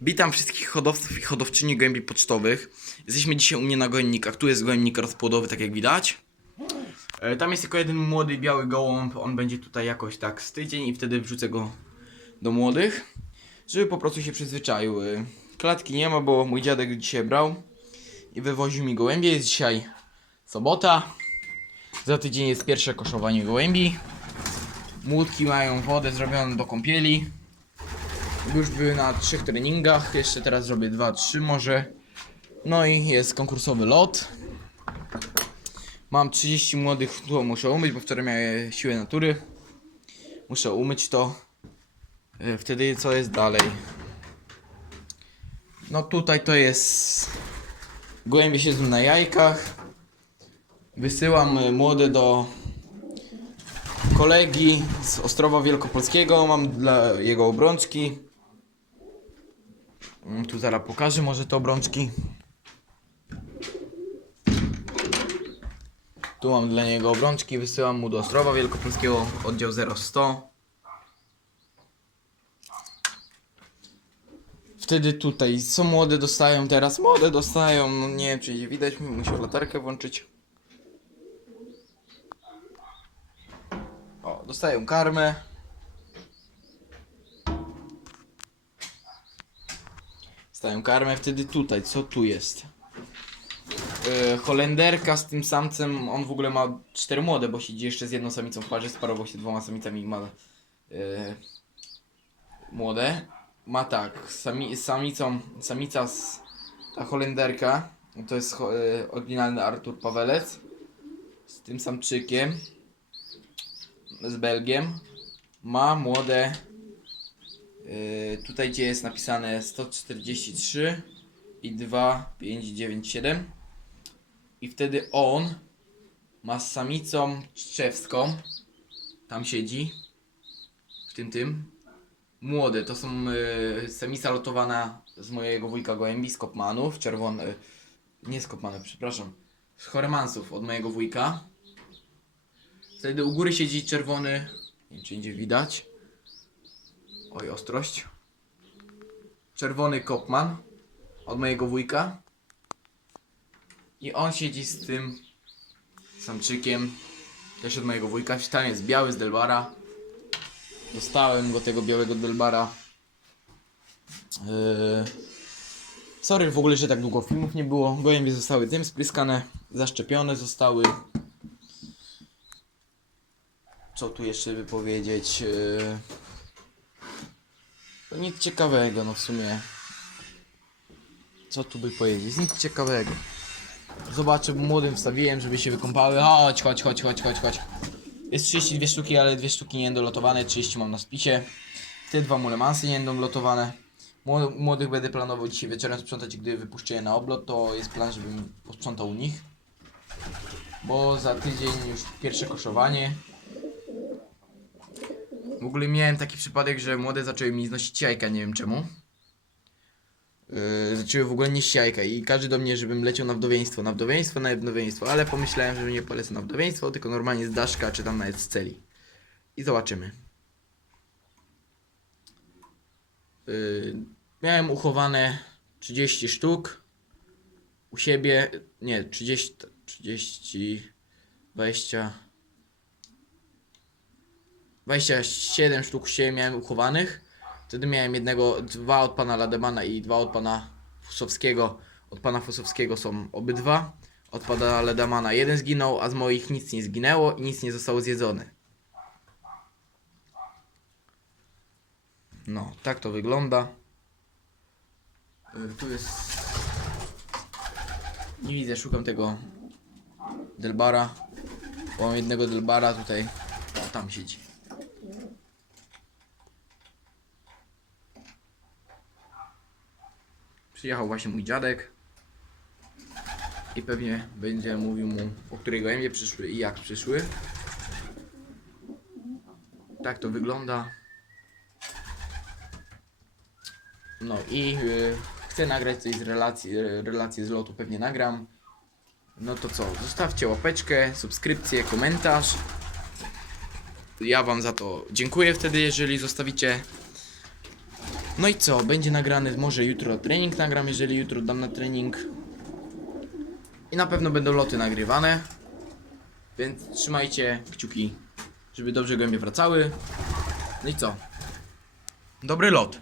Witam wszystkich hodowców i hodowczyni gołębi pocztowych. Jesteśmy dzisiaj u mnie na gołębnikach. Tu jest gołębnik rozpłodowy, tak jak widać. E, Tam jest tylko jeden młody biały gołąb. On będzie tutaj jakoś tak z tydzień i wtedy wrzucę go do młodych, żeby po prostu się przyzwyczaił. E, Klatki nie ma, bo mój dziadek dzisiaj brał i wywoził mi gołębie. Jest dzisiaj sobota. Za tydzień jest pierwsze koszowanie gołębi. Młódki mają wodę zrobioną do kąpieli. Już były na trzech treningach, jeszcze teraz zrobię dwa, trzy może. No i jest konkursowy lot. Mam 30 młodych, tu muszę umyć, bo wczoraj miałem siłę natury. Muszę umyć to. E, Wtedy co jest dalej? No tutaj to jest... Gołębie siedzą na jajkach. Wysyłam e, młode do kolegi z Ostrowa Wielkopolskiego. Mam dla jego obrączki. Mm, Tu zaraz pokażę może te obrączki. Tu mam dla niego obrączki, wysyłam mu do Ostrowa Wielkopolskiego, oddział 0100. Wtedy tutaj, co młode dostają teraz? Młode dostają, no nie wiem czy idzie widać, muszę latarkę włączyć. O, dostają karmę. Dostają karmę, wtedy tutaj, co tu jest? Yy, Holenderka z tym samcem, on w ogóle ma cztery młode, bo siedzi jeszcze z jedną samicą w parze, sparował się dwoma samicami i ma yy, młode. Ma tak, sami, samicą, samica z, ta Holenderka, to jest yy, oryginalny Artur Pawelec z tym samczykiem z Belgiem ma młode tutaj gdzie jest napisane 143 i 2597 i wtedy on ma z samicą czczewską. Tam siedzi. W tym tym. Młode to są yy, samica lotowana z mojego wujka gołębi z Kopmanów. Czerwony nie z Kopmanów przepraszam. Z Choremansów od mojego wujka. Wtedy u góry siedzi czerwony. Nie wiem, czy idzie widać. Oj, ostrość. Czerwony kopman od mojego wujka. I on siedzi z tym samczykiem. Też od mojego wujka. Tam jest biały z Delbara. Dostałem go tego białego Delbara. Yy... Sorry w ogóle, że tak długo filmów nie było. Gołębie zostały tym spryskane, zaszczepione zostały. Co tu jeszcze by powiedzieć? Yy... To nic ciekawego, no w sumie. Co tu by powiedzieć? Nic ciekawego. Zobaczę, młodym wstawiłem, żeby się wykąpały. Chodź, chodź, chodź, chodź, chodź, chodź. Jest 32 sztuki, ale dwie sztuki nie będą lotowane, 30 mam na spisie. Te dwa mulemansy nie będą lotowane. Mło- Młodych będę planował dzisiaj wieczorem sprzątać, gdy wypuszczę je na oblot, to jest plan, żebym posprzątał u nich. Bo za tydzień już pierwsze koszowanie. W ogóle miałem taki przypadek, że młode zaczęły mi znosić jajka, nie wiem czemu. Yy, zaczęły w ogóle nieść jajka i każdy do mnie, żebym leciał na wdowieństwo, na wdowieństwo, na wdowieństwo, ale pomyślałem, że nie polecę na wdowieństwo, tylko normalnie z daszka, czy tam nawet z celi. I zobaczymy. Yy, miałem uchowane 30 sztuk u siebie, nie, 30, 30, 20, 27 sztuk siebie miałem uchowanych. Wtedy miałem jednego, dwa od pana Lademana i dwa od pana Fusowskiego. Od pana Fusowskiego są obydwa. Od pana Lademana jeden zginął, a z moich nic nie zginęło i nic nie zostało zjedzone. No, tak to wygląda. Y, Tu jest... Nie widzę, szukam tego Delbara. Bo mam jednego Delbara tutaj. O, tam siedzi. Przyjechał właśnie mój dziadek. I pewnie będzie mówił mu, o której gołębie przyszły i jak przyszły. Tak to wygląda. No i y, chcę nagrać coś z relacji, y, relacji z lotu, pewnie nagram. No to co, zostawcie łapeczkę, subskrypcję, komentarz. Ja wam za to dziękuję wtedy, jeżeli zostawicie. No i co, będzie nagrany, może jutro trening nagram, jeżeli jutro dam na trening. I na pewno będą loty nagrywane. Więc trzymajcie kciuki, żeby dobrze gołębie wracały. No i co? Dobry lot.